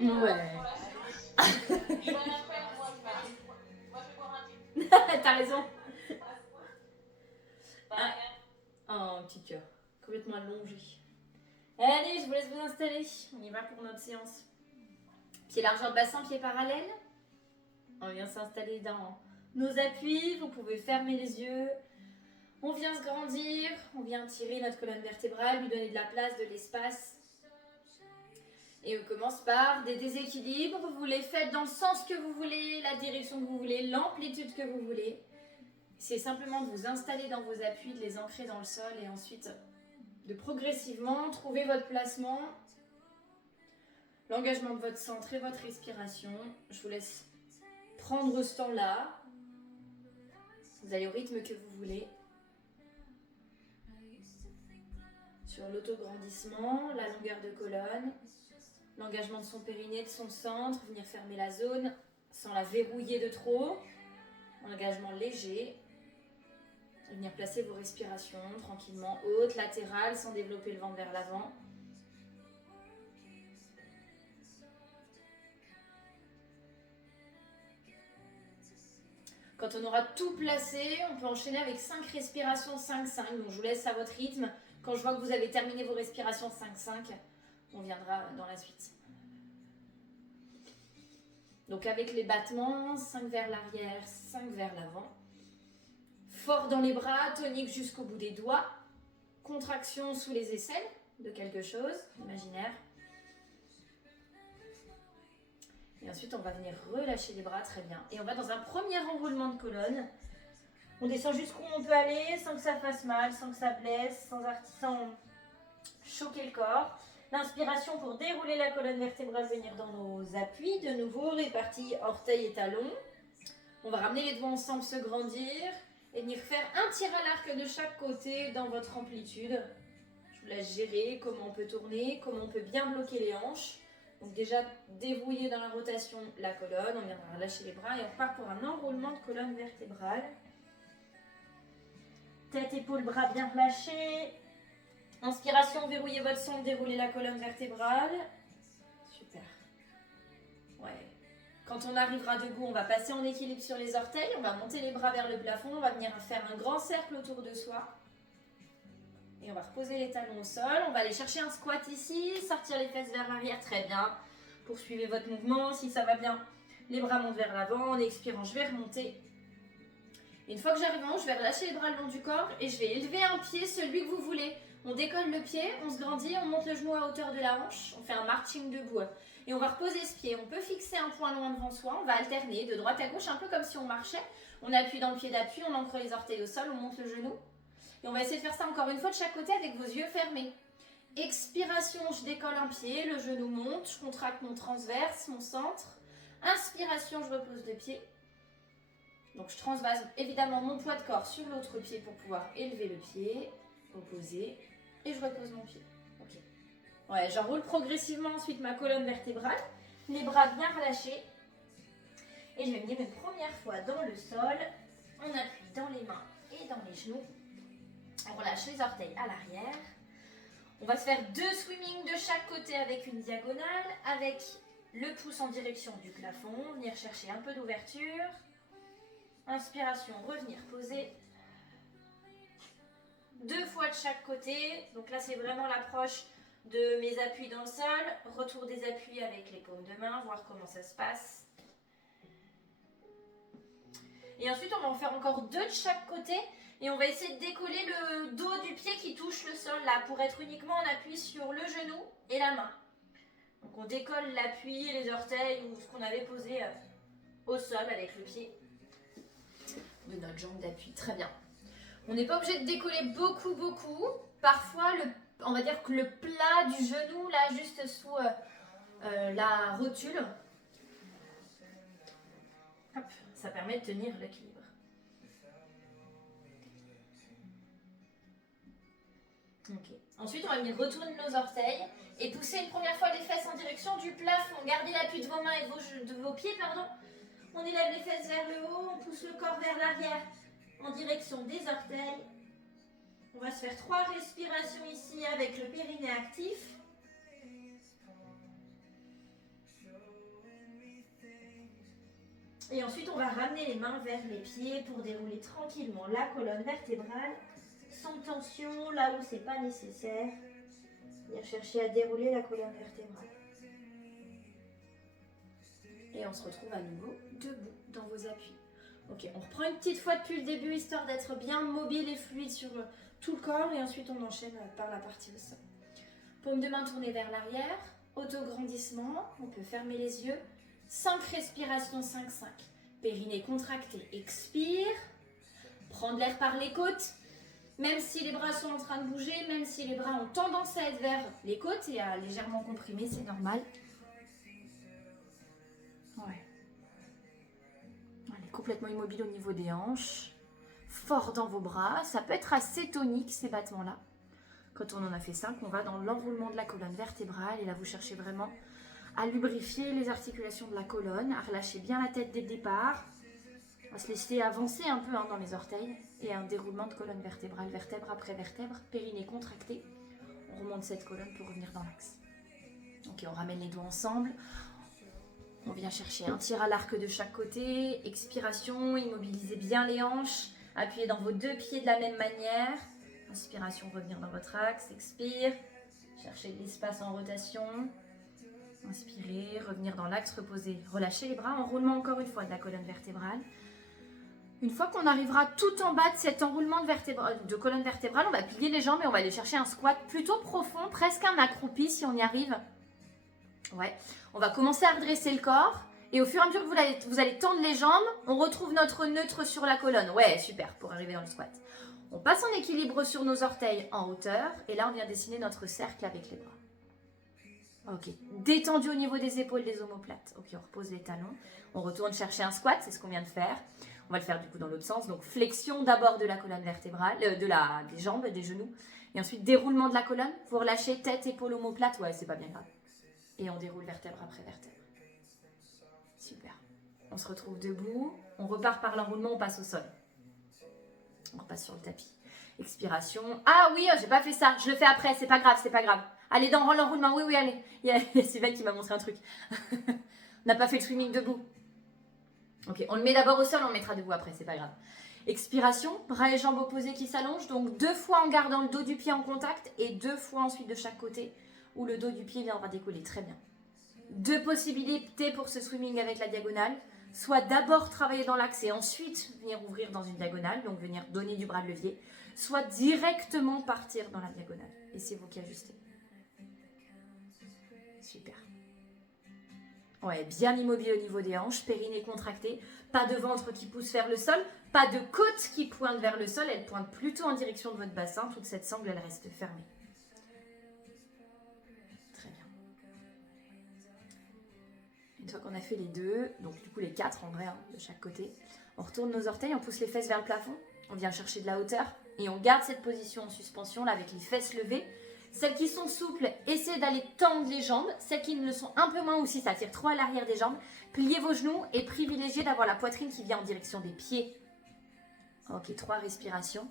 Ouais. Je vais rien faire, moi je vais boire un thé. T'as raison. Ah. Bye. Oh, un petit cœur. Complètement allongé. Allez, je vous laisse vous installer. On y va pour notre séance. Pied largeur de bassin, pied parallèle. On vient s'installer dans nos appuis. Vous pouvez fermer les yeux. On vient se grandir. On vient tirer notre colonne vertébrale, lui donner de la place, de l'espace. Et on commence par des déséquilibres. Vous les faites dans le sens que vous voulez, la direction que vous voulez, l'amplitude que vous voulez. C'est simplement de vous installer dans vos appuis, de les ancrer dans le sol et ensuite de progressivement trouver votre placement, l'engagement de votre centre et votre respiration. Je vous laisse prendre ce temps-là. Vous allez au rythme que vous voulez. Sur l'autograndissement, la longueur de colonne, l'engagement de son périnée, de son centre, venir fermer la zone sans la verrouiller de trop. Engagement léger. Venir placer vos respirations tranquillement, hautes, latérales, sans développer le ventre vers l'avant. Quand on aura tout placé, on peut enchaîner avec 5 respirations 5-5. Donc je vous laisse à votre rythme. Quand je vois que vous avez terminé vos respirations 5-5, on viendra dans la suite. Donc avec les battements, 5 vers l'arrière, 5 vers l'avant. Fort dans les bras, tonique jusqu'au bout des doigts. Contraction sous les aisselles de quelque chose, imaginaire. Et ensuite, on va venir relâcher les bras, très bien. Et on va dans un premier enroulement de colonne. On descend jusqu'où on peut aller, sans que ça fasse mal, sans que ça blesse, sans choquer le corps. L'inspiration pour dérouler la colonne vertébrale, venir dans nos appuis. De nouveau, répartis orteils et talons. On va ramener les doigts ensemble, se grandir. Et venir faire un tir à l'arc de chaque côté dans votre amplitude. Je vous laisse gérer comment on peut tourner, comment on peut bien bloquer les hanches. Donc déjà déverrouiller dans la rotation la colonne, on viendra relâcher les bras et on repart pour un enroulement de colonne vertébrale. Tête, épaules, bras bien relâchés. Inspiration, verrouillez votre centre, déroulez la colonne vertébrale. Super. Ouais. Quand on arrivera debout, on va passer en équilibre sur les orteils, on va monter les bras vers le plafond, on va venir faire un grand cercle autour de soi. Et on va reposer les talons au sol. On va aller chercher un squat ici, sortir les fesses vers l'arrière, très bien. Poursuivez votre mouvement, si ça va bien. Les bras montent vers l'avant, en expirant, je vais remonter. Et une fois que j'arrive en haut, je vais relâcher les bras le long du corps et je vais élever un pied, celui que vous voulez. On décolle le pied, on se grandit, on monte le genou à hauteur de la hanche, on fait un marching debout. Et on va reposer ce pied. On peut fixer un point loin devant soi, on va alterner de droite à gauche, un peu comme si on marchait. On appuie dans le pied d'appui, on ancre les orteils au sol, on monte le genou. Et on va essayer de faire ça encore une fois de chaque côté avec vos yeux fermés. Expiration, je décolle un pied, le genou monte, je contracte mon transverse, mon centre. Inspiration, je repose le pied. Donc je transvase évidemment mon poids de corps sur l'autre pied pour pouvoir élever le pied, reposer, et je repose mon pied. Ok. Ouais, j'enroule progressivement ensuite ma colonne vertébrale, les bras bien relâchés. Et je vais venir une première fois dans le sol. On appuie dans les mains et dans les genoux. On relâche les orteils à l'arrière. On va se faire 2 swimming de chaque côté avec une diagonale, avec le pouce en direction du plafond. Venir chercher un peu d'ouverture. Inspiration, revenir poser. 2 fois de chaque côté. Donc là, c'est vraiment l'approche de mes appuis dans le sol. Retour des appuis avec les paumes de main, voir comment ça se passe. Et ensuite, on va en faire encore 2 de chaque côté. Et on va essayer de décoller le dos du pied qui touche le sol là, pour être uniquement en appui sur le genou et la main. Donc on décolle l'appui, les orteils ou ce qu'on avait posé au sol avec le pied de notre jambe d'appui. Très bien. On n'est pas obligé de décoller beaucoup. Parfois, on va dire que le plat du genou, là, juste sous la rotule, hop, ça permet de tenir l'équilibre. Ok. Ensuite, on va venir retourner nos orteils et pousser une première fois les fesses en direction du plafond. Gardez l'appui de vos mains et de vos pieds, pardon. On élève les fesses vers le haut, on pousse le corps vers l'arrière en direction des orteils. On va se faire 3 respirations ici avec le périnée actif. Et ensuite, on va ramener les mains vers les pieds pour dérouler tranquillement la colonne vertébrale, sans tension, là où c'est pas nécessaire. Venir chercher à dérouler la colonne vertébrale. Et on se retrouve à nouveau debout dans vos appuis. Ok, on reprend une petite fois depuis le début, histoire d'être bien mobile et fluide sur tout le corps. Et ensuite, on enchaîne par la partie au sol. Paume de main tournée vers l'arrière. Autograndissement, on peut fermer les yeux. 5 respirations, 5-5. Périnée contracté, expire. Prendre l'air par les côtes. Même si les bras sont en train de bouger, même si les bras ont tendance à être vers les côtes et à légèrement comprimer, c'est normal. Ouais. Allez, complètement immobile au niveau des hanches. Fort dans vos bras. Ça peut être assez tonique ces battements-là. Quand on en a fait 5, on va dans l'enroulement de la colonne vertébrale. Et là, vous cherchez vraiment à lubrifier les articulations de la colonne, à relâcher bien la tête dès le départ, à se laisser avancer un peu dans les orteils. Et un déroulement de colonne vertébrale, vertèbre après vertèbre, périnée contractée. On remonte cette colonne pour revenir dans l'axe. Ok, on ramène les doigts ensemble. On vient chercher un tir à l'arc de chaque côté. Expiration, immobilisez bien les hanches. Appuyez dans vos 2 pieds de la même manière. Inspiration, revenir dans votre axe. Expire. Cherchez de l'espace en rotation. Inspirez, revenir dans l'axe, reposer. Relâchez les bras. Enroulement encore une fois de la colonne vertébrale. Une fois qu'on arrivera tout en bas de cet enroulement de colonne vertébrale, on va plier les jambes et on va aller chercher un squat plutôt profond, presque un accroupi si on y arrive. Ouais. On va commencer à redresser le corps et au fur et à mesure que vous allez tendre les jambes, on retrouve notre neutre sur la colonne. Ouais, super, pour arriver dans le squat. On passe en équilibre sur nos orteils en hauteur et là on vient dessiner notre cercle avec les bras. Ok, détendu au niveau des épaules, des omoplates. Ok, on repose les talons. On retourne chercher un squat, c'est ce qu'on vient de faire. On va le faire du coup dans l'autre sens. Donc flexion d'abord de la colonne vertébrale, des jambes, des genoux. Et ensuite déroulement de la colonne. Vous relâchez tête, épaule, omoplate. Ouais, c'est pas bien grave. Et on déroule vertèbre après vertèbre. Super. On se retrouve debout. On repart par l'enroulement, on passe au sol. On repasse sur le tapis. Expiration. Ah oui, j'ai pas fait ça. Je le fais après, c'est pas grave, c'est pas grave. Allez, dans l'enroulement. Oui, allez. Il y a Sylvain qui m'a montré un truc. On n'a pas fait le swimming debout. Ok, on le met d'abord au sol, on le mettra debout après, c'est pas grave. Expiration, bras et jambes opposés qui s'allongent. Donc 2 fois en gardant le dos du pied en contact et 2 fois ensuite de chaque côté où le dos du pied viendra décoller. Très bien. 2 possibilités pour ce swimming avec la diagonale. Soit d'abord travailler dans l'axe et ensuite venir ouvrir dans une diagonale, donc venir donner du bras de levier. Soit directement partir dans la diagonale. Et c'est vous qui ajustez. Super. Ouais, bien immobile au niveau des hanches, périnée contractée, pas de ventre qui pousse vers le sol, pas de côte qui pointe vers le sol, elle pointe plutôt en direction de votre bassin, toute cette sangle elle reste fermée. Très bien. Une fois qu'on a fait les 2, donc du coup les 4 en vrai, de chaque côté, on retourne nos orteils, on pousse les fesses vers le plafond, on vient chercher de la hauteur et on garde cette position en suspension là avec les fesses levées. Celles qui sont souples, essayez d'aller tendre les jambes. Celles qui ne le sont un peu moins ou si ça tire trop à l'arrière des jambes, pliez vos genoux et privilégiez d'avoir la poitrine qui vient en direction des pieds. Ok, 3 respirations.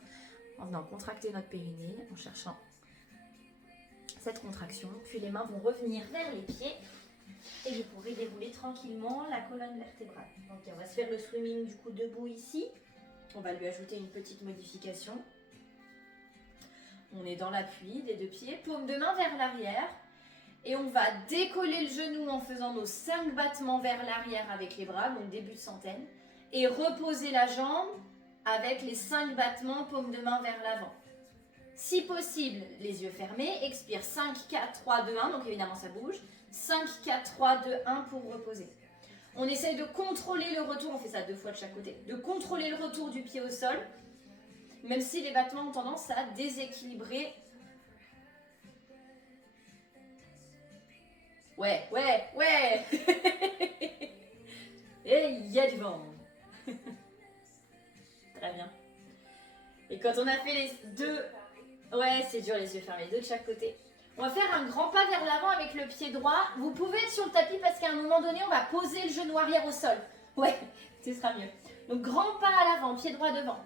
En venant contracter notre périnée, en cherchant cette contraction. Puis les mains vont revenir vers les pieds et vous pourrez dérouler tranquillement la colonne vertébrale. Donc on va se faire le swimming du coup debout ici. On va lui ajouter une petite modification. On est dans l'appui des 2 pieds, paume de main vers l'arrière. Et on va décoller le genou en faisant nos 5 battements vers l'arrière avec les bras, donc début de centaine. Et reposer la jambe avec les 5 battements, paume de main vers l'avant. Si possible, les yeux fermés, expire 5, 4, 3, 2, 1, donc évidemment ça bouge. 5, 4, 3, 2, 1 pour reposer. On essaye de contrôler le retour, on fait ça 2 fois de chaque côté, de contrôler le retour du pied au sol. Même si les battements ont tendance à déséquilibrer. Ouais. Et il y a du vent. Très bien. Et quand on a fait les 2... Ouais, c'est dur les yeux fermés, 2 de chaque côté. On va faire un grand pas vers l'avant avec le pied droit. Vous pouvez être sur le tapis parce qu'à un moment donné, on va poser le genou arrière au sol. Ouais, ce sera mieux. Donc grand pas à l'avant, pied droit devant.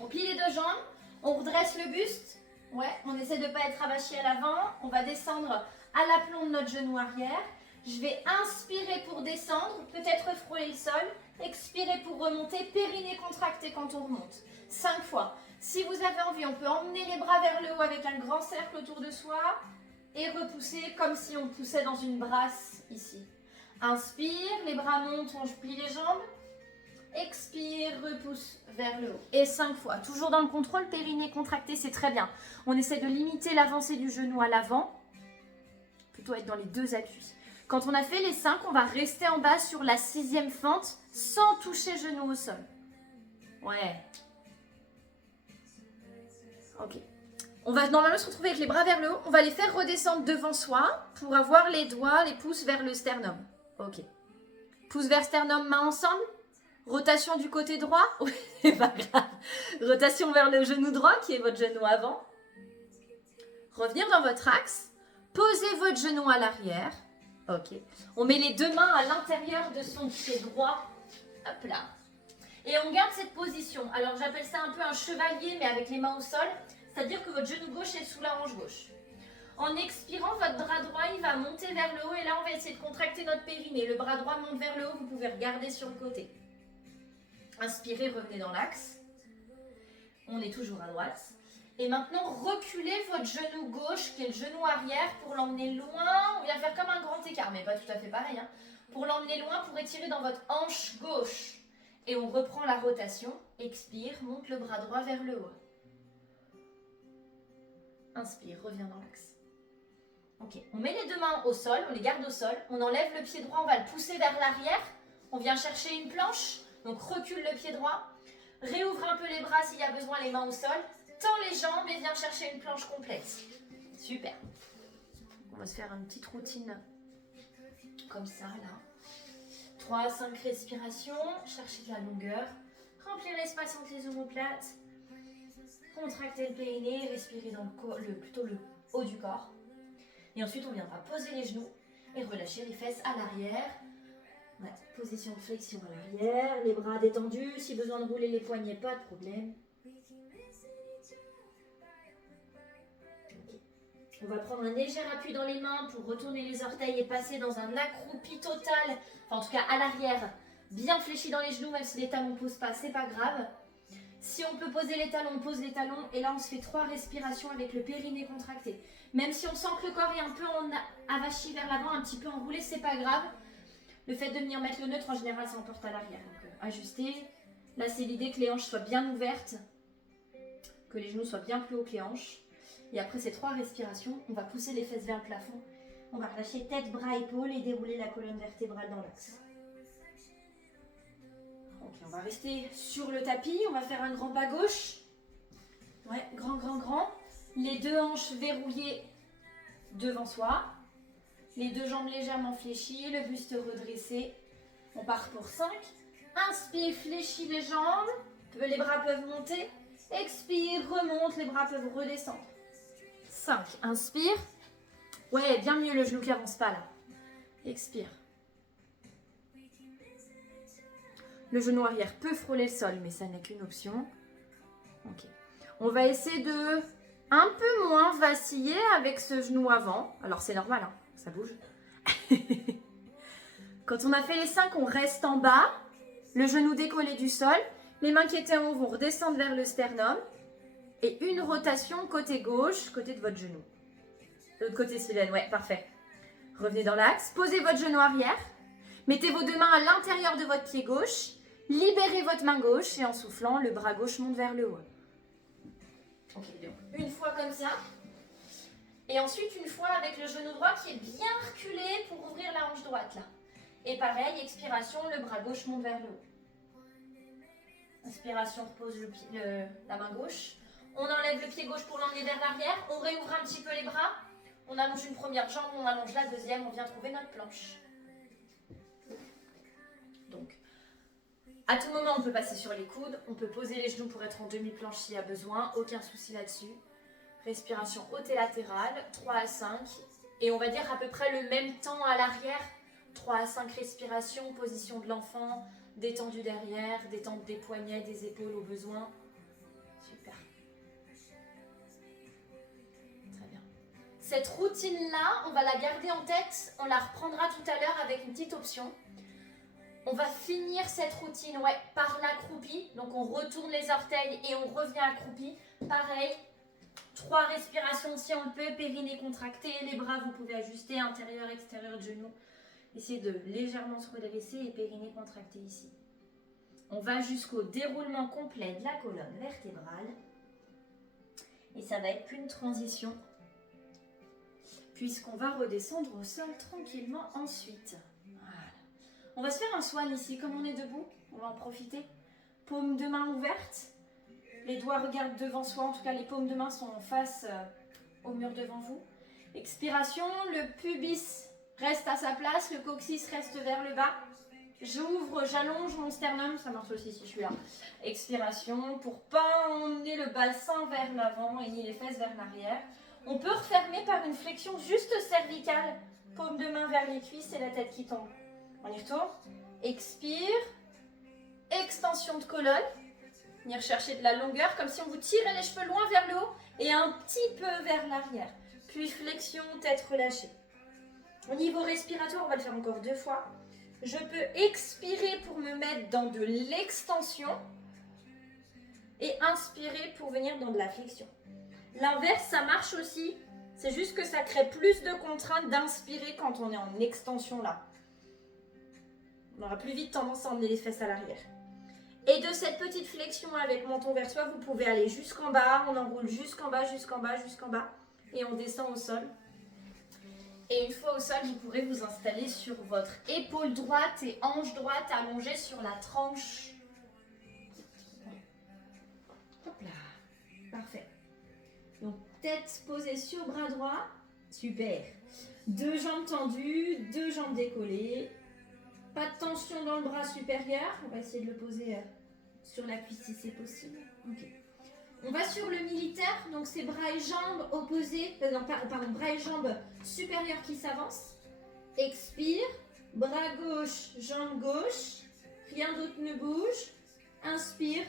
On plie les 2 jambes, on redresse le buste. Ouais, on essaie de ne pas être avachi à l'avant. On va descendre à l'aplomb de notre genou arrière. Je vais inspirer pour descendre, peut-être frôler le sol. Expirer pour remonter, périnée contracté quand on remonte. 5 fois. Si vous avez envie, on peut emmener les bras vers le haut avec un grand cercle autour de soi et repousser comme si on poussait dans une brasse ici. Inspire, les bras montent, on plie les jambes. Expire, repousse vers le haut. Et 5 fois. Toujours dans le contrôle, périnée contracté, c'est très bien. On essaie de limiter l'avancée du genou à l'avant. Plutôt être dans les deux appuis. Quand on a fait les 5, on va rester en bas sur la 6e fente sans toucher genou au sol. Ouais. Ok. On va normalement se retrouver avec les bras vers le haut. On va les faire redescendre devant soi pour avoir les doigts, les pouces vers le sternum. Ok. Pouce vers sternum, main ensemble. Rotation du côté droit. Oui, c'est pas grave. Rotation vers le genou droit qui est votre genou avant. Revenir dans votre axe. Posez votre genou à l'arrière. Ok. On met les deux mains à l'intérieur de son pied droit. Hop là. Et on garde cette position. Alors j'appelle ça un peu un chevalier, mais avec les mains au sol. C'est-à-dire que votre genou gauche est sous la hanche gauche. En expirant, votre bras droit, il va monter vers le haut. Et là, on va essayer de contracter notre périnée. Le bras droit monte vers le haut. Vous pouvez regarder sur le côté. Inspirez, revenez dans l'axe. On est toujours à droite. Et maintenant, reculez votre genou gauche, qui est le genou arrière, pour l'emmener loin. On vient faire comme un grand écart, mais pas tout à fait pareil. Hein. Pour l'emmener loin, pour étirer dans votre hanche gauche. Et on reprend la rotation. Expire, monte le bras droit vers le haut. Inspire, reviens dans l'axe. Ok, on met les deux mains au sol, on les garde au sol. On enlève le pied droit, on va le pousser vers l'arrière. On vient chercher une planche. Donc recule le pied droit. Réouvre un peu les bras s'il y a besoin, les mains au sol. Tends les jambes et viens chercher une planche complète. Super. On va se faire une petite routine comme ça, là. 3 à 5 respirations. Chercher de la longueur. Remplir l'espace entre les omoplates. Contracter le périnée. Respirer dans plutôt le haut du corps. Et ensuite, on viendra poser les genoux et relâcher les fesses à l'arrière. Ouais, position de flexion à l'arrière. Les bras détendus. Si besoin de rouler les poignets, pas de problème. On va prendre un léger appui dans les mains pour retourner les orteils et passer dans un accroupi total, enfin en tout cas à l'arrière, bien fléchi dans les genoux, même si les talons ne posent pas, c'est pas grave. Si on peut poser les talons, on pose les talons et là on se fait 3 respirations avec le périnée contracté. Même si on sent que le corps est un peu avachi vers l'avant, un petit peu enroulé, c'est pas grave. Le fait de venir mettre le neutre, en général, ça emporte à l'arrière. Donc ajuster. Là, c'est l'idée que les hanches soient bien ouvertes, que les genoux soient bien plus hauts que les hanches. Et après ces 3 respirations, on va pousser les fesses vers le plafond. On va relâcher tête, bras, épaules et dérouler la colonne vertébrale dans l'axe. Ok, on va rester sur le tapis. On va faire un grand pas gauche. Ouais, grand, grand, grand. Les 2 hanches verrouillées devant soi. Les 2 jambes légèrement fléchies, le buste redressé. On part pour 5. Inspire, fléchis les jambes. Les bras peuvent monter. Expire, remonte, les bras peuvent redescendre. 5. Inspire. Ouais, bien mieux le genou qui avance pas là. Expire. Le genou arrière peut frôler le sol, mais ça n'est qu'une option. Ok. On va essayer de un peu moins vaciller avec ce genou avant. Alors c'est normal, hein, ça bouge. Quand on a fait les 5, on reste en bas. Le genou décollé du sol. Les mains qui étaient en haut vont redescendre vers le sternum. Et une rotation côté gauche, côté de votre genou. De l'autre côté, Sylvaine, ouais, parfait. Revenez dans l'axe, posez votre genou arrière. Mettez vos 2 mains à l'intérieur de votre pied gauche. Libérez votre main gauche et en soufflant, le bras gauche monte vers le haut. Ok, donc une fois comme ça. Et ensuite, une fois avec le genou droit qui est bien reculé pour ouvrir la hanche droite, là. Et pareil, expiration, le bras gauche monte vers le haut. Inspiration, repose la main gauche. On enlève le pied gauche pour l'emmener vers l'arrière. On réouvre un petit peu les bras. On allonge une première jambe, on allonge la deuxième. On vient trouver notre planche. Donc, à tout moment, on peut passer sur les coudes. On peut poser les genoux pour être en demi-planche s'il y a besoin. Aucun souci là-dessus. Respiration haute et latérale. 3 à 5. Et on va dire à peu près le même temps à l'arrière. 3 à 5 respirations. Position de l'enfant. Détendu derrière. Détente des poignets, des épaules au besoin. Super. Cette routine-là, on va la garder en tête, on la reprendra tout à l'heure avec une petite option. On va finir cette routine par l'accroupi, donc on retourne les orteils et on revient accroupi. Pareil, 3 respirations si on le peut, périnée contracté, les bras vous pouvez ajuster, intérieur, extérieur de genou. Essayez de légèrement se redresser et périnée contracté ici. On va jusqu'au déroulement complet de la colonne vertébrale. Et ça va être qu'une transition, puisqu'on va redescendre au sol tranquillement ensuite. Voilà. On va se faire un swan ici, comme on est debout, on va en profiter. Paumes de main ouvertes, les doigts regardent devant soi, en tout cas les paumes de main sont en face au mur devant vous. Expiration, le pubis reste à sa place, le coccyx reste vers le bas. J'ouvre, j'allonge mon sternum, ça marche aussi si je suis là. Expiration, pour pas emmener le bassin vers l'avant et ni les fesses vers l'arrière. On peut refermer par une flexion juste cervicale, paume de main vers les cuisses et la tête qui tombe. On y retourne. Expire, extension de colonne. Venir chercher de la longueur, comme si on vous tirait les cheveux loin vers le haut et un petit peu vers l'arrière. Puis flexion, tête relâchée. Au niveau respiratoire, on va le faire encore 2 fois. Je peux expirer pour me mettre dans de l'extension et inspirer pour venir dans de la flexion. L'inverse, ça marche aussi. C'est juste que ça crée plus de contraintes d'inspirer quand on est en extension là. On aura plus vite tendance à emmener les fesses à l'arrière. Et de cette petite flexion avec menton vers soi, vous pouvez aller jusqu'en bas. On enroule jusqu'en bas, jusqu'en bas, jusqu'en bas. Et on descend au sol. Et une fois au sol, vous pourrez vous installer sur votre épaule droite et hanche droite allongée sur la tranche. Hop là. Parfait. Donc, tête posée sur bras droit. Super. 2 jambes tendues, 2 jambes décollées. Pas de tension dans le bras supérieur. On va essayer de le poser sur la cuisse si c'est possible. Ok. On va sur le militaire, donc c'est bras et jambes opposés, bras et jambes supérieurs qui s'avancent. Expire, bras gauche, jambe gauche, rien d'autre ne bouge. Inspire,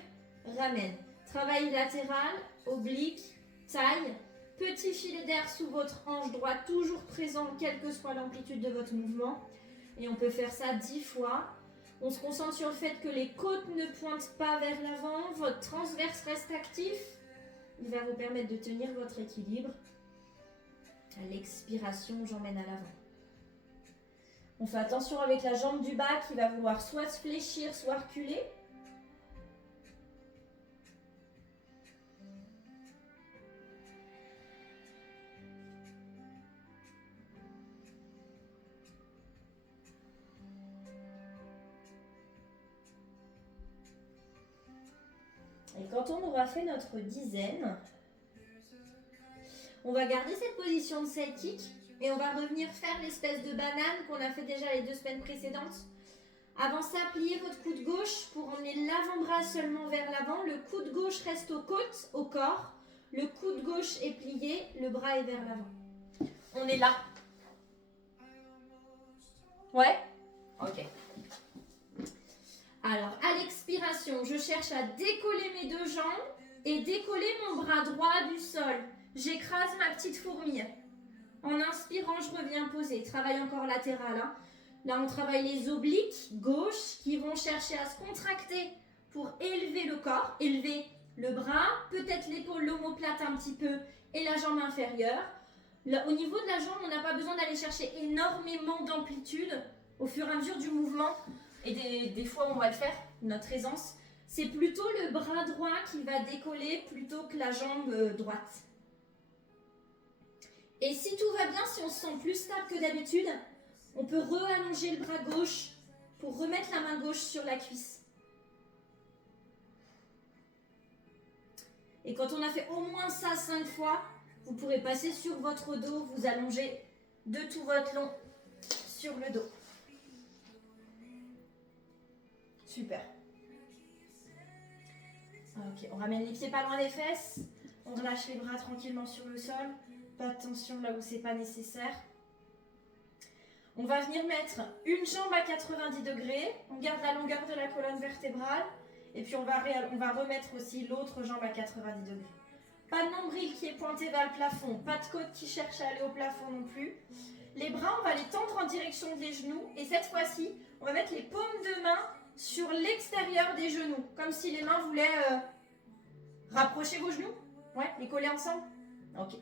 ramène. Travail latéral, oblique, taille. Petit filet d'air sous votre hanche droite, toujours présent, quelle que soit l'amplitude de votre mouvement. Et on peut faire ça 10 fois. On se concentre sur le fait que les côtes ne pointent pas vers l'avant, votre transverse reste actif. Il va vous permettre de tenir votre équilibre. À l'expiration, j'emmène à l'avant. On fait attention avec la jambe du bas qui va vouloir soit se fléchir, soit reculer. Et quand on aura fait notre dizaine, on va garder cette position de sidekick et on va revenir faire l'espèce de banane qu'on a fait déjà les 2 semaines précédentes. Avant ça, pliez votre coude gauche pour emmener l'avant-bras seulement vers l'avant. Le coude gauche reste aux côtes, au corps. Le coude gauche est plié, le bras est vers l'avant. On est là. Ouais? Ok. Alors, à l'expiration, je cherche à décoller mes 2 jambes et décoller mon bras droit du sol. J'écrase ma petite fourmille. En inspirant, je reviens poser. Travail encore latéral. Hein. Là, on travaille les obliques gauches qui vont chercher à se contracter pour élever le corps, élever le bras, peut-être l'épaule, l'omoplate un petit peu et la jambe inférieure. Là, au niveau de la jambe, on n'a pas besoin d'aller chercher énormément d'amplitude au fur et à mesure du mouvement. Et des fois, on va le faire, notre aisance. C'est plutôt le bras droit qui va décoller plutôt que la jambe droite. Et si tout va bien, si on se sent plus stable que d'habitude, on peut re-allonger le bras gauche pour remettre la main gauche sur la cuisse. Et quand on a fait au moins ça 5 fois, vous pourrez passer sur votre dos, vous allonger de tout votre long sur le dos. Super. Ok, on ramène les pieds pas loin des fesses. On relâche les bras tranquillement sur le sol. Pas de tension là où c'est pas nécessaire. On va venir mettre une jambe à 90 degrés. On garde la longueur de la colonne vertébrale. Et puis on va remettre aussi l'autre jambe à 90 degrés. Pas de nombril qui est pointé vers le plafond, pas de côte qui cherche à aller au plafond non plus. Les bras, on va les tendre en direction des genoux et cette fois-ci, on va mettre les paumes de main sur l'extérieur des genoux, comme si les mains voulaient rapprocher vos genoux. Ouais, les coller ensemble. Ok.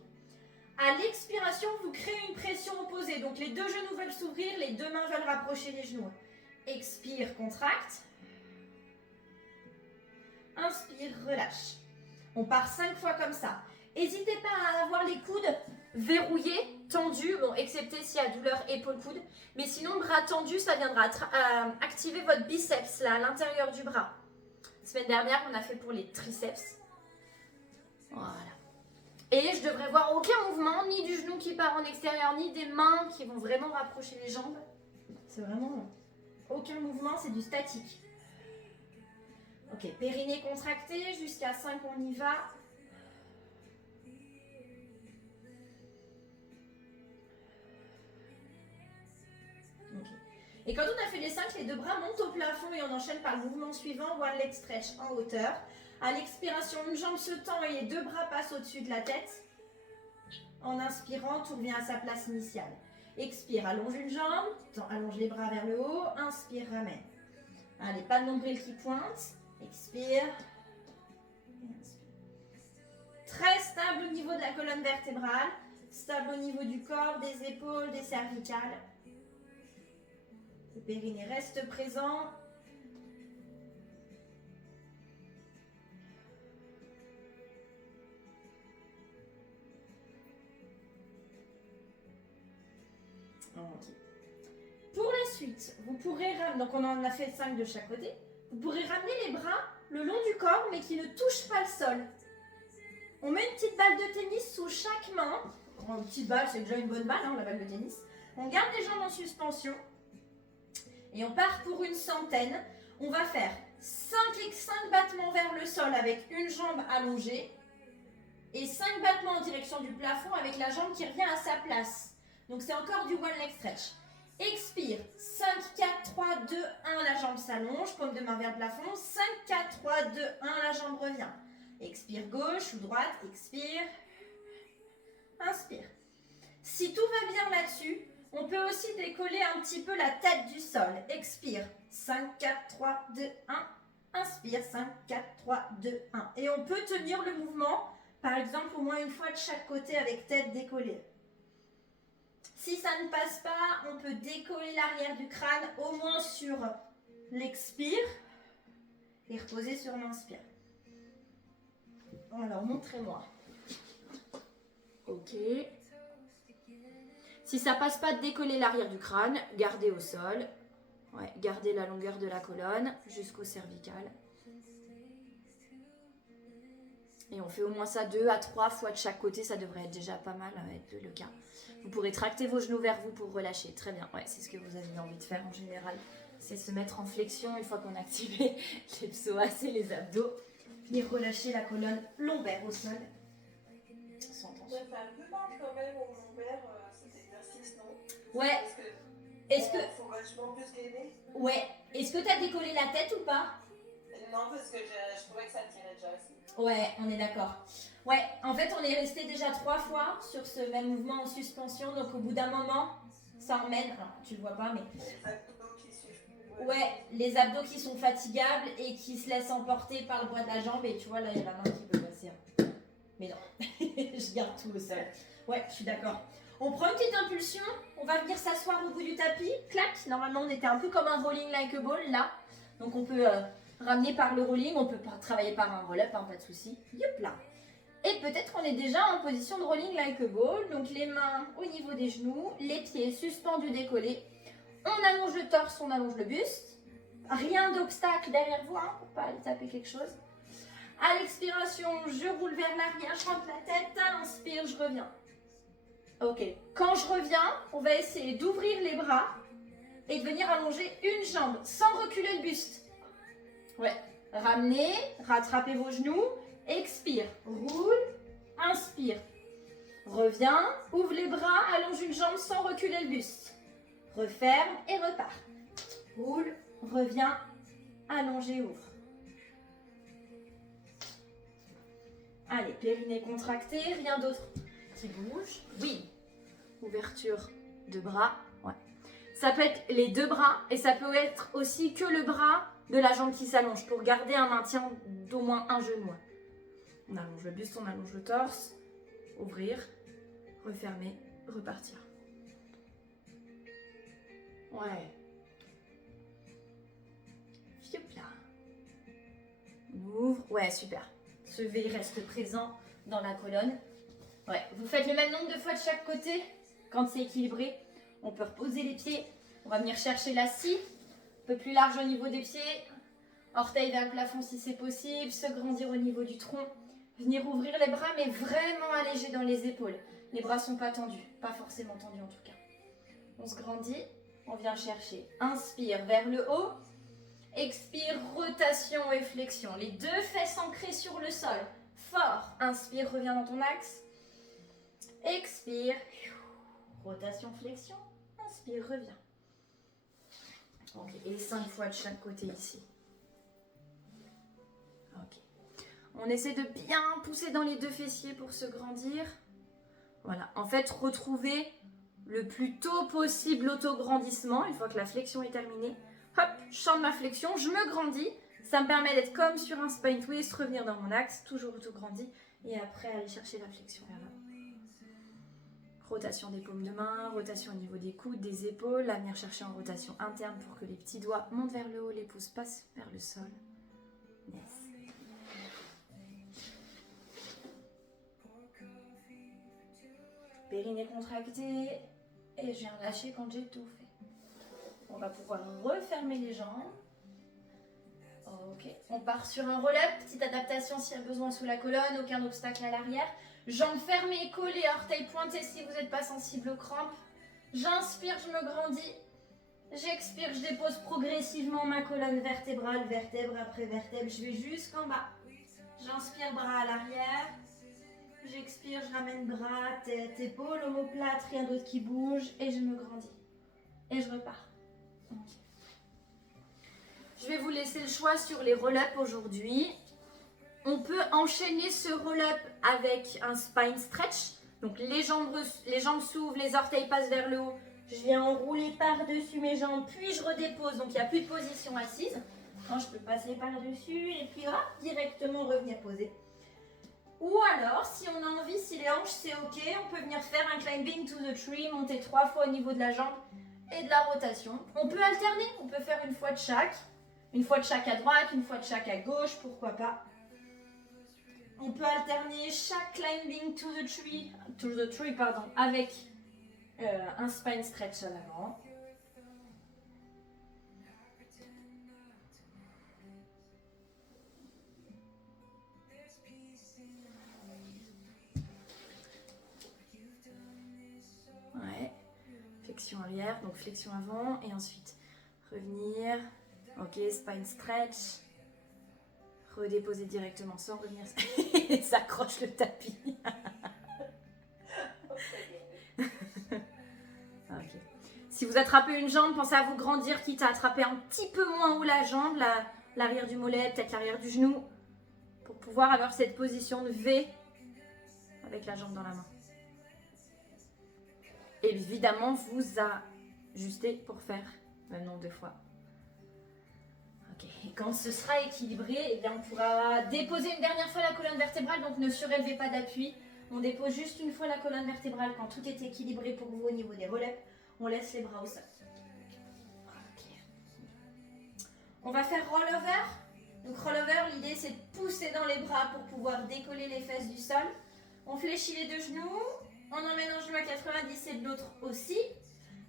À l'expiration, vous créez une pression opposée. Donc les deux genoux veulent s'ouvrir, les deux mains veulent rapprocher les genoux. Expire, contracte. Inspire, relâche. On part 5 fois comme ça. N'hésitez pas à avoir les coudes verrouillés, tendus, bon, excepté s'il y a douleur épaule-coude. Mais sinon, bras tendus, ça viendra activer votre biceps, là, à l'intérieur du bras. La semaine dernière, on a fait pour les triceps. Voilà. Et je devrais voir aucun mouvement, ni du genou qui part en extérieur, ni des mains qui vont vraiment rapprocher les jambes. C'est vraiment aucun mouvement, c'est du statique. Ok, périnée contracté, jusqu'à 5, on y va. Okay. Et quand on a fait les 5, les deux bras montent au plafond et on enchaîne par le mouvement suivant, one leg stretch en hauteur. À l'expiration, une jambe se tend et les deux bras passent au-dessus de la tête. En inspirant, tout revient à sa place initiale. Expire, allonge une jambe, allonge les bras vers le haut, inspire, ramène. Allez, pas de nombril qui pointe. Expire. Très stable au niveau de la colonne vertébrale, stable au niveau du corps, des épaules, des cervicales. Le périnée reste présent. Okay. Pour la suite, vous pourrez ramener, donc on en a fait 5 de chaque côté, vous pourrez ramener les bras le long du corps mais qui ne touchent pas le sol. On met une petite balle de tennis sous chaque main. Bon, une petite balle, c'est déjà une bonne balle, hein, la balle de tennis. On garde les jambes en suspension et on part pour une centaine. On va faire 5 battements vers le sol avec une jambe allongée et 5 battements en direction du plafond avec la jambe qui revient à sa place. Donc c'est encore du one leg stretch. Expire, 5, 4, 3, 2, 1, la jambe s'allonge, paume de main vers le plafond, 5, 4, 3, 2, 1, la jambe revient. Expire gauche ou droite, expire, inspire. Si tout va bien là-dessus, on peut aussi décoller un petit peu la tête du sol. Expire, 5, 4, 3, 2, 1, inspire, 5, 4, 3, 2, 1. Et on peut tenir le mouvement, par exemple au moins une fois de chaque côté avec tête décollée. Si ça ne passe pas, on peut décoller l'arrière du crâne au moins sur l'expire et reposer sur l'inspire. Alors, montrez-moi. Ok. Si ça passe pas de décoller l'arrière du crâne, gardez au sol. Ouais, gardez la longueur de la colonne jusqu'au cervical. Et on fait au moins ça 2 à 3 fois de chaque côté, ça devrait être déjà pas mal être le cas. Vous pourrez tracter vos genoux vers vous pour relâcher. Très bien, ouais, c'est ce que vous avez envie de faire en général. C'est se mettre en flexion une fois qu'on a activé les psoas et les abdos. Puis relâcher la colonne lombaire au sol. Sans tension. Ça fait un peu mal quand même au lombaire, cet exercice, non? Ouais. Est-ce que... faut vachement plus l'aider. Ouais. Est-ce que tu as décollé la tête ou pas? Non, parce que je trouvais que ça tirait déjà aussi. Ouais, on est d'accord. Ouais, en fait, on est resté déjà 3 fois sur ce même mouvement en suspension. Donc, au bout d'un moment, ça emmène... Alors, tu le vois pas, mais... Les abdos qui suivent. Ouais, les abdos qui sont fatigables et qui se laissent emporter par le bois de la jambe. Et tu vois, là, il y a la main qui peut passer. Mais non, je garde tout au sol. Ouais, je suis d'accord. On prend une petite impulsion. On va venir s'asseoir au bout du tapis. Clac. Normalement, on était un peu comme un rolling like a ball, là. Donc, on peut ramener par le rolling. On peut travailler par un roll-up, hein, pas de souci. Yop là. Et peut-être qu'on est déjà en position de rolling like a ball. Donc, les mains au niveau des genoux. Les pieds suspendus, décollés. On allonge le torse, on allonge le buste. Rien d'obstacle derrière vous, hein, pour pas aller taper quelque chose. À l'expiration, je roule vers l'arrière, je rentre la tête. Inspire, je reviens. Ok. Quand je reviens, on va essayer d'ouvrir les bras et de venir allonger une jambe sans reculer le buste. Ouais. Ramenez, rattrapez vos genoux. Expire, roule, inspire. Reviens, ouvre les bras, allonge une jambe sans reculer le buste. Referme et repart. Roule, reviens, allonge et ouvre. Allez, périnée contracté, rien d'autre qui bouge. Oui, ouverture de bras. Ouais. Ça peut être les deux bras et ça peut être aussi que le bras de la jambe qui s'allonge pour garder un maintien d'au moins un genou. On allonge le buste, on allonge le torse. Ouvrir, refermer, repartir. Ouais. Fiop là. On ouvre. Ouais, super. Ce V reste présent dans la colonne. Ouais. Vous faites le même nombre de fois de chaque côté. Quand c'est équilibré, on peut reposer les pieds. On va venir chercher la scie. Un peu plus large au niveau des pieds. Orteils vers le plafond si c'est possible. Se grandir au niveau du tronc. Venir ouvrir les bras, mais vraiment alléger dans les épaules. Les bras sont pas tendus. Pas forcément tendus en tout cas. On se grandit. On vient chercher. Inspire vers le haut. Expire, rotation et flexion. Les deux fesses ancrées sur le sol. Fort. Inspire, reviens dans ton axe. Expire. Rotation, flexion. Inspire, reviens. Ok. Et 5 fois de chaque côté ici. Ok. On essaie de bien pousser dans les deux fessiers pour se grandir. Voilà. En fait, retrouver le plus tôt possible l'autograndissement une fois que la flexion est terminée. Hop, je sens ma flexion, je me grandis. Ça me permet d'être comme sur un spine twist, revenir dans mon axe, toujours autograndi. Et après, aller chercher la flexion vers l'avant. Rotation des paumes de main, rotation au niveau des coudes, des épaules. Là, venir chercher en rotation interne pour que les petits doigts montent vers le haut, les pouces passent vers le sol. Yes. Périnée contracté. Et je viens lâcher quand j'ai tout fait. On va pouvoir refermer les jambes. Ok. On part sur un roll-up. Petite adaptation s'il y a besoin sous la colonne. Aucun obstacle à l'arrière. Jambes fermées, collées, orteils pointés si vous n'êtes pas sensible aux crampes. J'inspire, je me grandis. J'expire, je dépose progressivement ma colonne vertébrale, vertèbre après vertèbre. Je vais jusqu'en bas. J'inspire, bras à l'arrière. J'expire, je ramène bras, tête, épaules, omoplate, rien d'autre qui bouge. Et je me grandis. Et je repars. Okay. Je vais vous laisser le choix sur les roll-up aujourd'hui. On peut enchaîner ce roll-up avec un spine stretch. Donc les jambes s'ouvrent, les orteils passent vers le haut. Je viens enrouler par-dessus mes jambes, puis je redépose. Donc il n'y a plus de position assise. Non, je peux passer par-dessus et puis hop, directement revenir poser. Ou alors, si on a envie, si les hanches c'est ok, on peut venir faire un climbing to the tree, monter 3 fois au niveau de la jambe et de la rotation. On peut alterner, on peut faire une fois de chaque. Une fois de chaque à droite, une fois de chaque à gauche, pourquoi pas. On peut alterner chaque climbing to the tree avec un spine stretch à l'avant. Ouais. Flexion arrière, donc flexion avant et ensuite revenir. Ok, spine stretch. Redéposer directement sans revenir. Et ça accroche le tapis. Okay. Si vous attrapez une jambe, pensez à vous grandir, quitte à attraper un petit peu moins haut la jambe, l'arrière du mollet, peut-être l'arrière du genou, pour pouvoir avoir cette position de V avec la jambe dans la main. Et évidemment, vous ajustez pour faire le même nombre de fois. Et quand ce sera équilibré, eh bien on pourra déposer une dernière fois la colonne vertébrale, donc ne surélevez pas d'appui. On dépose juste une fois la colonne vertébrale quand tout est équilibré pour vous au niveau des relais. On laisse les bras au sol. Okay. On va faire rollover. Donc rollover, l'idée c'est de pousser dans les bras pour pouvoir décoller les fesses du sol. On fléchit les deux genoux. On emmène un genou à 90 et de l'autre aussi.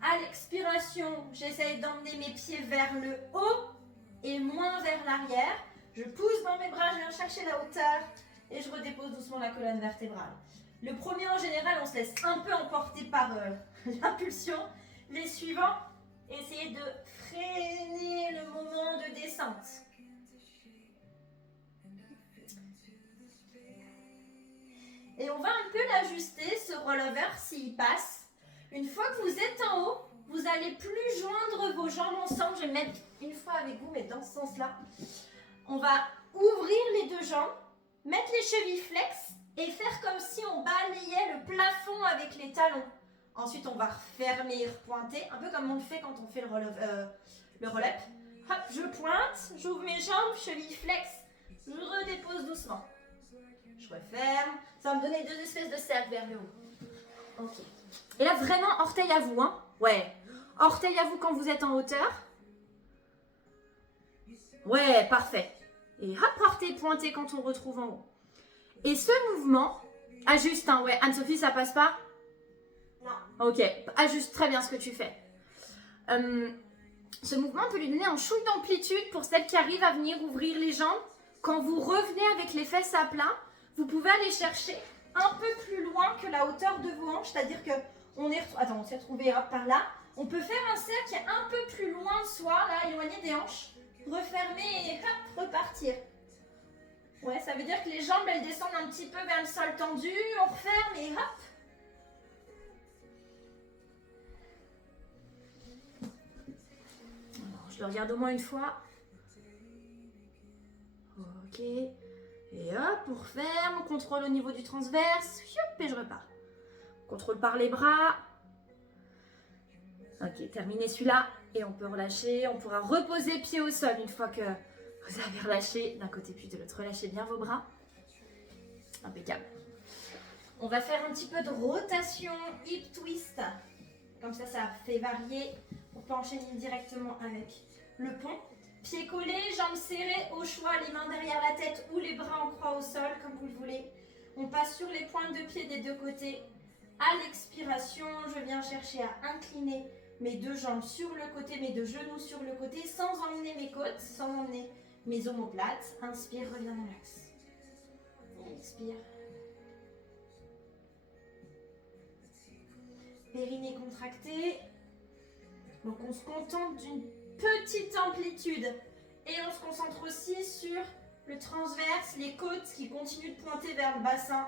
À l'expiration, j'essaye d'emmener mes pieds vers le haut et moins vers l'arrière. Je pousse dans mes bras, je viens chercher la hauteur et je redépose doucement la colonne vertébrale. Le premier, en général, on se laisse un peu emporter par l'impulsion. Les suivants, essayez de freiner le moment de descente. Et on va un peu l'ajuster, ce rollover, s'il passe. Une fois que vous êtes en haut, vous allez plus joindre vos jambes ensemble. Je vais mettre une fois avec vous, mais dans ce sens-là. On va ouvrir les deux jambes, mettre les chevilles flex et faire comme si on balayait le plafond avec les talons. Ensuite, on va refermer, repointer, un peu comme on le fait quand on fait le roll-up. Hop, je pointe, j'ouvre mes jambes, cheville flex, je redépose doucement. Je referme, ça va me donner 2 espèces de cercles vers le haut. Ok. Et là, vraiment, orteil à vous, hein. Ouais. Orteil à vous quand vous êtes en hauteur. Ouais, parfait. Et hop, orteil pointé quand on retrouve en haut. Et ce mouvement, ajuste, hein, ouais. Anne-Sophie, ça passe pas? Non. Ok, ajuste très bien ce que tu fais. Ce mouvement peut lui donner un chouille d'amplitude pour celles qui arrivent à venir ouvrir les jambes. Quand vous revenez avec les fesses à plat, vous pouvez aller chercher un peu plus loin que la hauteur de vos hanches, c'est-à-dire que on s'est retrouvé par là. On peut faire un cercle qui est un peu plus loin de soi, là, éloigné des hanches, refermer et hop, repartir. Ouais, ça veut dire que les jambes, elles descendent un petit peu vers le sol tendu, on referme et hop. Alors, je le regarde au moins une fois. Ok. Et hop, on referme, on contrôle au niveau du transverse, et je repars. On contrôle par les bras. Ok, terminé celui-là. Et on peut relâcher, on pourra reposer pied au sol une fois que vous avez relâché d'un côté puis de l'autre. Relâchez bien vos bras. Impeccable. On va faire un petit peu de rotation hip twist. Comme ça fait varier. On peut enchaîner directement avec le pont. Pieds collés, jambes serrées, au choix, les mains derrière la tête ou les bras en croix au sol, comme vous le voulez. On passe sur les pointes de pied des deux côtés. À l'expiration, je viens chercher à incliner mes 2 jambes sur le côté, mes 2 genoux sur le côté, sans emmener mes côtes, sans emmener mes omoplates. Inspire, reviens dans l'axe. Expire. Périnée contracté. Donc on se contente d'une petite amplitude. Et on se concentre aussi sur le transverse, les côtes qui continuent de pointer vers le bassin.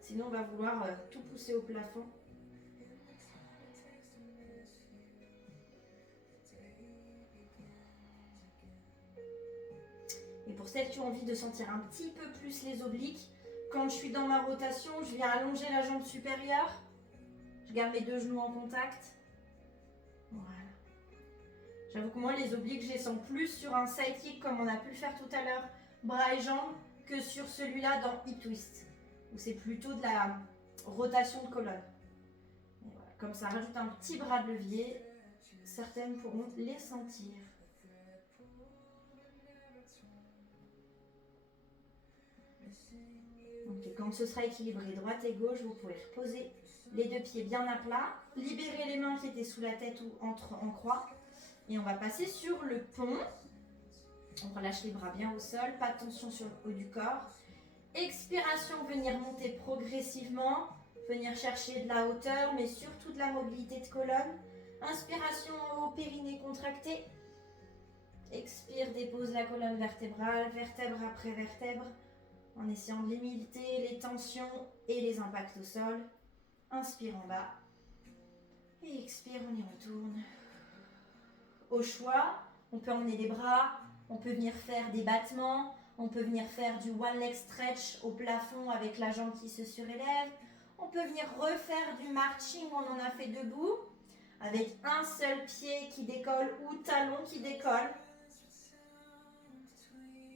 Sinon on va vouloir tout pousser au plafond. Et pour celles qui ont envie de sentir un petit peu plus les obliques, quand je suis dans ma rotation, je viens allonger la jambe supérieure. Je garde mes 2 genoux en contact. Voilà. J'avoue que moi, les obliques, je les sens plus sur un side kick comme on a pu le faire tout à l'heure, bras et jambes, que sur celui-là dans hip twist, où c'est plutôt de la rotation de colonne. Et voilà. Comme ça rajoute un petit bras de levier, certaines pourront les sentir. Donc, quand ce sera équilibré droite et gauche, vous pouvez reposer les 2 pieds bien à plat, libérer les mains qui étaient sous la tête ou en croix. Et on va passer sur le pont. On relâche les bras bien au sol, pas de tension sur le haut du corps. Expiration, venir monter progressivement, venir chercher de la hauteur, mais surtout de la mobilité de colonne. Inspiration en haut, périnée contracté. Expire, dépose la colonne vertébrale, vertèbre après vertèbre, en essayant de limiter les tensions et les impacts au sol. Inspire en bas. Et expire, on y retourne. Au choix, on peut emmener les bras, on peut venir faire des battements, on peut venir faire du one leg stretch au plafond avec la jambe qui se surélève. On peut venir refaire du marching, on en a fait debout, avec un seul pied qui décolle ou talon qui décolle.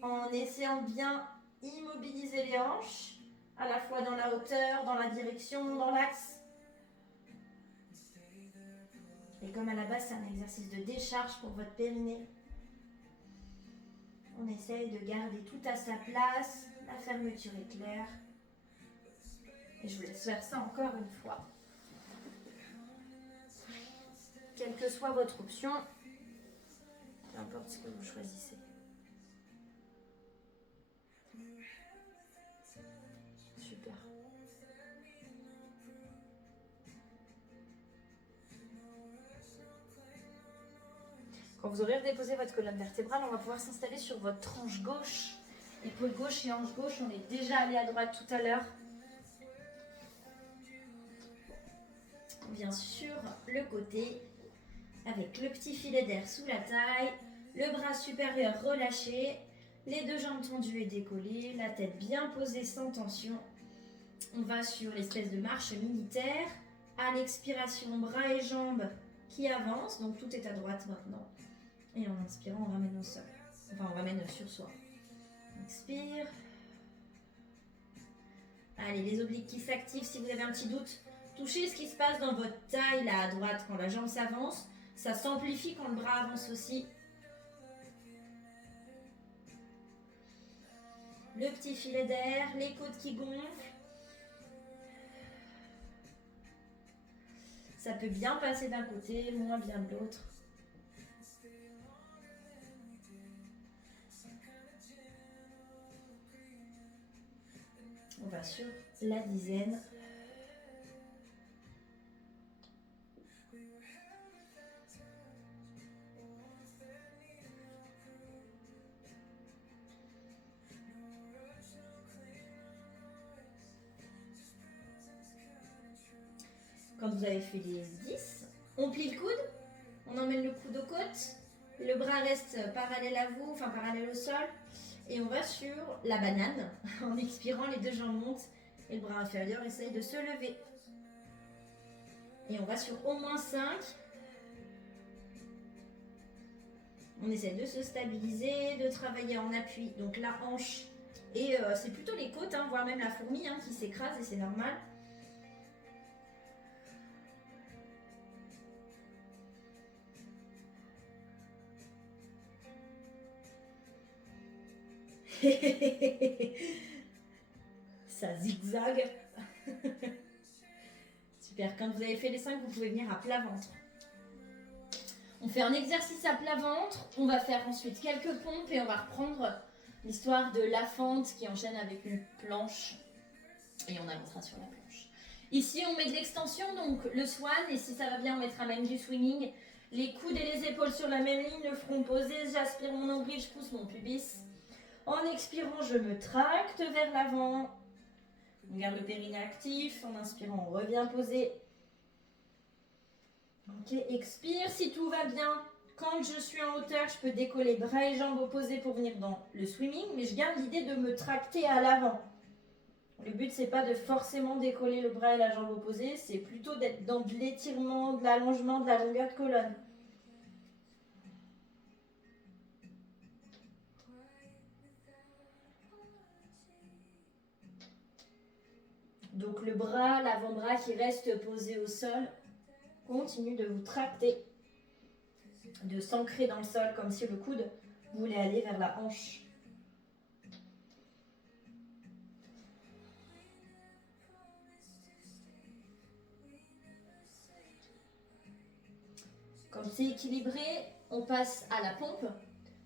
En essayant de bien immobiliser les hanches, à la fois dans la hauteur, dans la direction, dans l'axe. Et comme à la base, c'est un exercice de décharge pour votre périnée, on essaye de garder tout à sa place, la fermeture est claire. Et je vous laisse faire ça encore une fois. Quelle que soit votre option, peu importe ce que vous choisissez. Super. Quand vous aurez redéposé votre colonne vertébrale, on va pouvoir s'installer sur votre tranche gauche. Épaule gauche et hanche gauche, on est déjà allé à droite tout à l'heure. On vient sur le côté avec le petit filet d'air sous la taille, le bras supérieur relâché, les 2 jambes tendues et décollées, la tête bien posée sans tension. On va sur l'espèce de marche militaire. À l'expiration, bras et jambes qui avancent. Donc tout est à droite maintenant. Et en inspirant, on ramène au sol. Enfin, on ramène sur soi. Expire. Allez, les obliques qui s'activent. Si vous avez un petit doute, touchez ce qui se passe dans votre taille là à droite quand la jambe s'avance. Ça s'amplifie quand le bras avance aussi. Le petit filet d'air, les côtes qui gonflent. Ça peut bien passer d'un côté, moins bien de l'autre. On va sur la dizaine. Quand vous avez fait les 10, on plie le coude, on emmène le coude aux côtes, le bras reste parallèle à vous, enfin parallèle au sol, et on va sur la banane. En expirant, les deux jambes montent et le bras inférieur essaye de se lever. Et on va sur au moins 5. On essaie de se stabiliser, de travailler en appui, donc la hanche, et c'est plutôt les côtes, hein, voire même la fourmi qui s'écrase, et c'est normal. Ça zigzague. Super, quand vous avez fait les 5, vous pouvez venir à plat ventre. On fait un exercice à plat ventre, on va faire ensuite quelques pompes et on va reprendre l'histoire de la fente qui enchaîne avec une planche et on avancera sur la planche. Ici on met de l'extension, donc le swan, et si ça va bien on mettra même du swinging. Les coudes et les épaules sur la même ligne, le front posé, j'aspire mon nombril, je pousse mon pubis. En expirant, je me tracte vers l'avant. On garde le périnée actif. En inspirant, on revient poser. Ok, expire. Si tout va bien, quand je suis en hauteur, je peux décoller bras et jambes opposés pour venir dans le swimming, mais je garde l'idée de me tracter à l'avant. Le but, c'est pas de forcément décoller le bras et la jambe opposée, c'est plutôt d'être dans de l'étirement, de l'allongement, de la longueur de colonne. Donc le bras, l'avant-bras qui reste posé au sol, continue de vous tracter, de s'ancrer dans le sol comme si le coude voulait aller vers la hanche. Comme c'est équilibré, on passe à la pompe.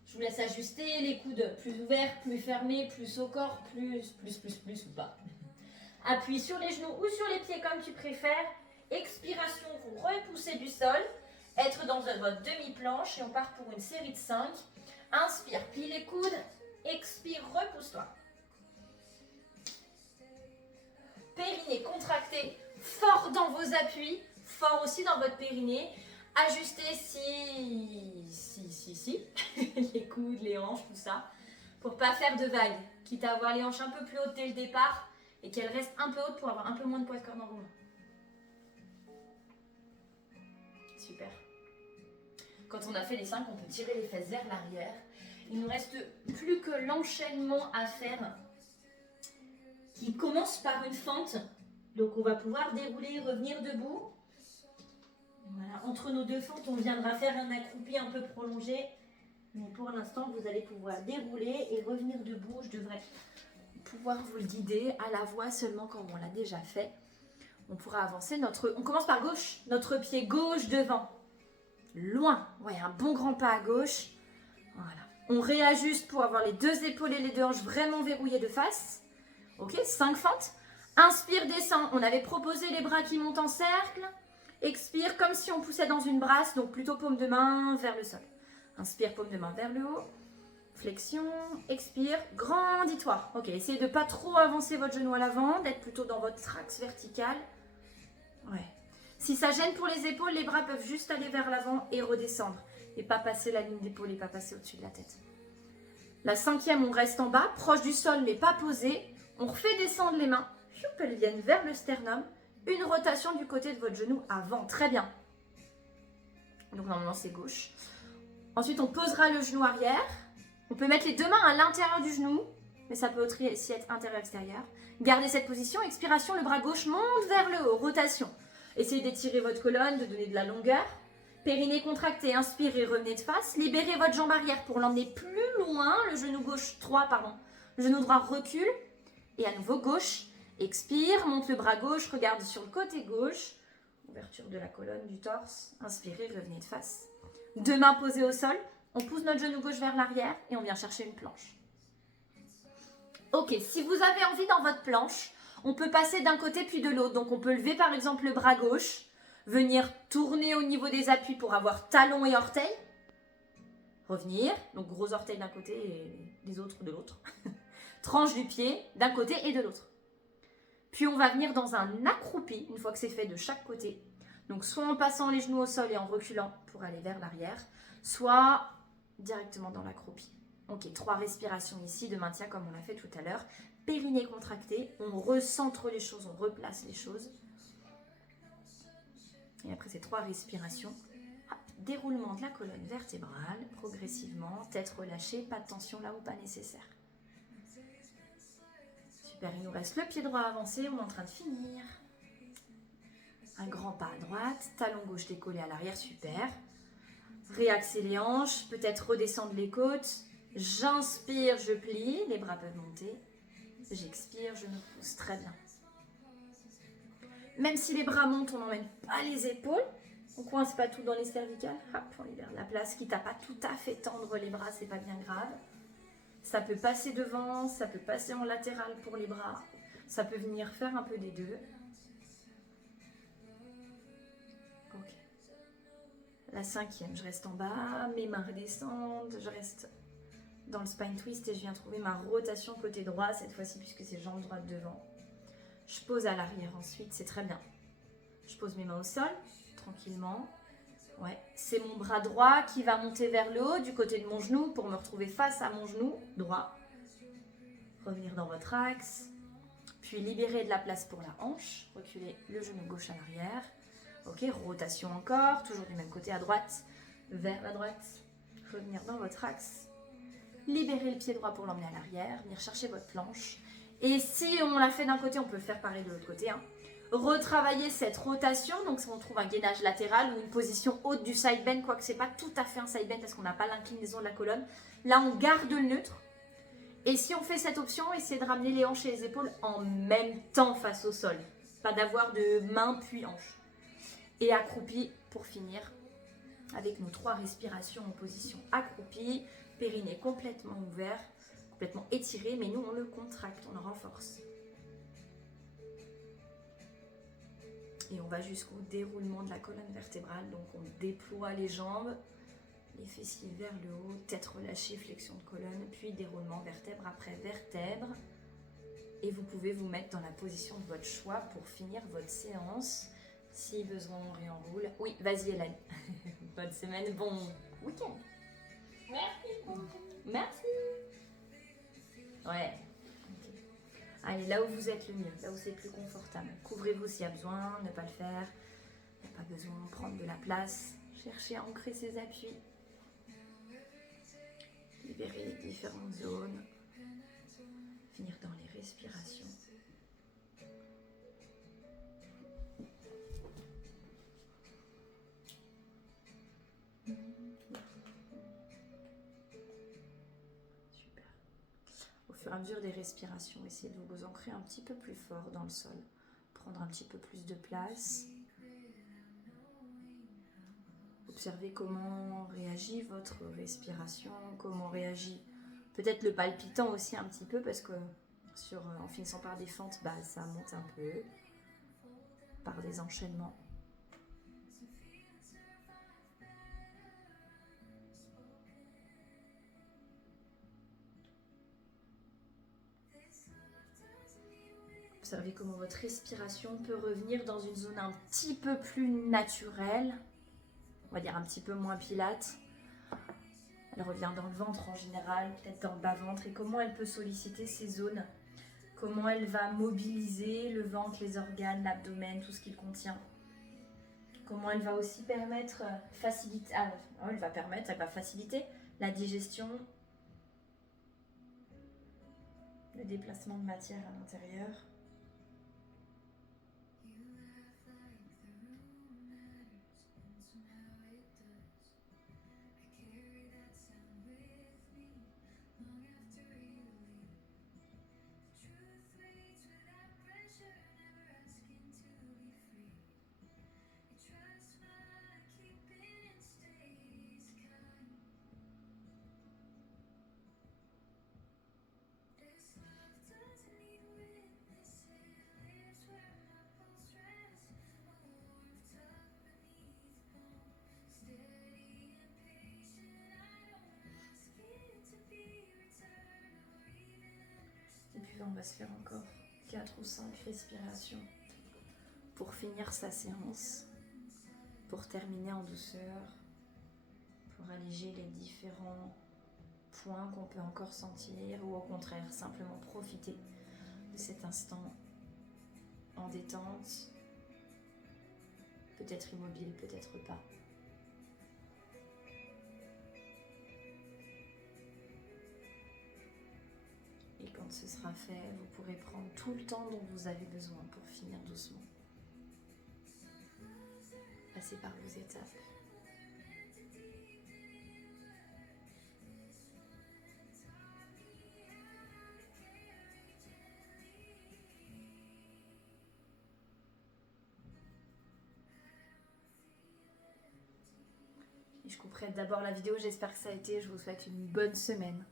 Je vous laisse ajuster les coudes plus ouverts, plus fermés, plus au corps, plus ou pas. Appui sur les genoux ou sur les pieds comme tu préfères. Expiration, vous repoussez du sol. Être dans votre demi-planche et on part pour une série de 5. Inspire, plie les coudes. Expire, repousse-toi. Périnée contracté, fort dans vos appuis, fort aussi dans votre périnée. Ajustez si, les coudes, les hanches, tout ça, pour pas faire de vagues. Quitte à avoir les hanches un peu plus hautes dès le départ et qu'elles restent un peu hautes pour avoir un peu moins de poids de corps dans vos mains. Super. Quand on a fait les 5, on peut tirer les fesses vers l'arrière. Il ne nous reste plus que l'enchaînement à faire qui commence par une fente. Donc on va pouvoir dérouler, revenir debout. Voilà. Entre nos deux fentes, on viendra faire un accroupi un peu prolongé. Mais pour l'instant, vous allez pouvoir dérouler et revenir debout. Je devrais pouvoir vous le guider à la voix seulement quand on l'a déjà fait. On pourra avancer. On commence par gauche. Notre pied gauche devant. Loin. Ouais, un bon grand pas à gauche. Voilà. On réajuste pour avoir les deux épaules et les deux hanches vraiment verrouillées de face. Ok, 5 fentes. Inspire, descend. On avait proposé les bras qui montent en cercle. Expire comme si on poussait dans une brasse, donc plutôt paume de main vers le sol. Inspire, paume de main vers le haut. Flexion, expire, grandis-toi. Ok, essayez de ne pas trop avancer votre genou à l'avant, d'être plutôt dans votre axe vertical. Ouais. Si ça gêne pour les épaules, les bras peuvent juste aller vers l'avant et redescendre. Et pas passer la ligne d'épaule et pas passer au-dessus de la tête. La 5e, on reste en bas, proche du sol mais pas posé. On refait descendre les mains. elles viennent vers le sternum. Une rotation du côté de votre genou avant. Très bien. Donc normalement c'est gauche. Ensuite on posera le genou arrière. On peut mettre les deux mains à l'intérieur du genou, mais ça peut aussi être intérieur-extérieur. Gardez cette position. Expiration, le bras gauche monte vers le haut. Rotation. Essayez d'étirer votre colonne, de donner de la longueur. Périnée contracté, inspirez, revenez de face. Libérez votre jambe arrière pour l'emmener plus loin. Le genou gauche droit, pardon. Le genou droit recule. Et à nouveau gauche. Expire, monte le bras gauche, regarde sur le côté gauche. Ouverture de la colonne, du torse. Inspirez, revenez de face. Deux mains posées au sol. On pousse notre genou gauche vers l'arrière et on vient chercher une planche. Ok, si vous avez envie dans votre planche, on peut passer d'un côté puis de l'autre. Donc on peut lever par exemple le bras gauche, venir tourner au niveau des appuis pour avoir talon et orteil. Revenir, donc gros orteil d'un côté et les autres de l'autre. Tranche du pied d'un côté et de l'autre. Puis on va venir dans un accroupi, une fois que c'est fait de chaque côté. Donc soit en passant les genoux au sol et en reculant pour aller vers l'arrière, soit directement dans l'accroupi. Ok, 3 respirations ici de maintien comme on l'a fait tout à l'heure. Périnée contracté, on recentre les choses, on replace les choses. Et après ces 3 respirations, hop, déroulement de la colonne vertébrale, progressivement, tête relâchée, pas de tension là où pas nécessaire. Super, il nous reste le pied droit avancé, on est en train de finir. Un grand pas à droite, talon gauche décollé à l'arrière, super. Réaxer les hanches, peut-être redescendre les côtes. J'inspire, je plie, les bras peuvent monter. J'expire, je me pousse, très bien. Même si les bras montent, on n'emmène pas les épaules. On ne coince pas tout dans les cervicales. Hop, on libère la place, quitte à pas tout à fait tendre les bras, c'est pas bien grave. Ça peut passer devant, ça peut passer en latéral pour les bras. Ça peut venir faire un peu des deux. Ok. La 5e, je reste en bas, mes mains redescendent, je reste dans le spine twist et je viens trouver ma rotation côté droit, cette fois-ci puisque c'est jambe droite devant. Je pose à l'arrière ensuite, c'est très bien. Je pose mes mains au sol, tranquillement. Ouais, c'est mon bras droit qui va monter vers le haut du côté de mon genou pour me retrouver face à mon genou droit. Revenir dans votre axe. Puis libérer de la place pour la hanche. Reculer le genou gauche à l'arrière. Ok, rotation encore, toujours du même côté à droite, vers la droite. Revenir dans votre axe. Libérer le pied droit pour l'emmener à l'arrière. Venir chercher votre planche. Et si on l'a fait d'un côté, on peut le faire pareil de l'autre côté. Retravailler cette rotation, donc si on trouve un gainage latéral ou une position haute du side bend, quoique c'est pas tout à fait un side bend parce qu'on n'a pas l'inclinaison de la colonne. Là, on garde le neutre. Et si on fait cette option, essayez de ramener les hanches et les épaules en même temps face au sol. Pas d'avoir de main puis hanche. Et accroupi pour finir avec nos 3 respirations en position accroupie, périnée complètement ouvert, complètement étiré, mais nous on le contracte, on le renforce. Et on va jusqu'au déroulement de la colonne vertébrale, donc on déploie les jambes, les fessiers vers le haut, tête relâchée, flexion de colonne, puis déroulement vertèbre après vertèbre. Et vous pouvez vous mettre dans la position de votre choix pour finir votre séance. Si besoin, on réenroule. Oui, vas-y Hélène. Bonne semaine, bon week-end. Merci beaucoup. Merci. Ouais. Okay. Allez, là où vous êtes le mieux, là où c'est plus confortable. Couvrez-vous s'il y a besoin, ne pas le faire. Il n'y a pas besoin de prendre de la place. Cherchez à ancrer ses appuis. Libérer les différentes zones. Finir dans les respirations. Super. Au fur et à mesure des respirations, essayez de vous ancrer un petit peu plus fort dans le sol. Prendre un petit peu plus de place. Observez comment réagit votre respiration, comment réagit peut-être le palpitant aussi un petit peu parce que en finissant par des fentes, ça monte un peu par des enchaînements. Observez comment votre respiration peut revenir dans une zone un petit peu plus naturelle, on va dire un petit peu moins pilate. Elle revient dans le ventre en général, peut-être dans le bas-ventre, et comment elle peut solliciter ces zones comment elle va mobiliser le ventre, les organes, l'abdomen, tout ce qu'il contient. Comment elle va aussi permettre, faciliter, elle va faciliter la digestion, le déplacement de matière à l'intérieur. Et puis on va se faire encore 4 ou 5 respirations pour finir sa séance, pour terminer en douceur, pour alléger les différents points qu'on peut encore sentir ou au contraire simplement profiter de cet instant en détente, peut-être immobile, peut-être pas. Et quand ce sera fait, vous pourrez prendre tout le temps dont vous avez besoin pour finir doucement. Passez par vos étapes. Et je couperai d'abord la vidéo, j'espère que ça a été. Je vous souhaite une bonne semaine.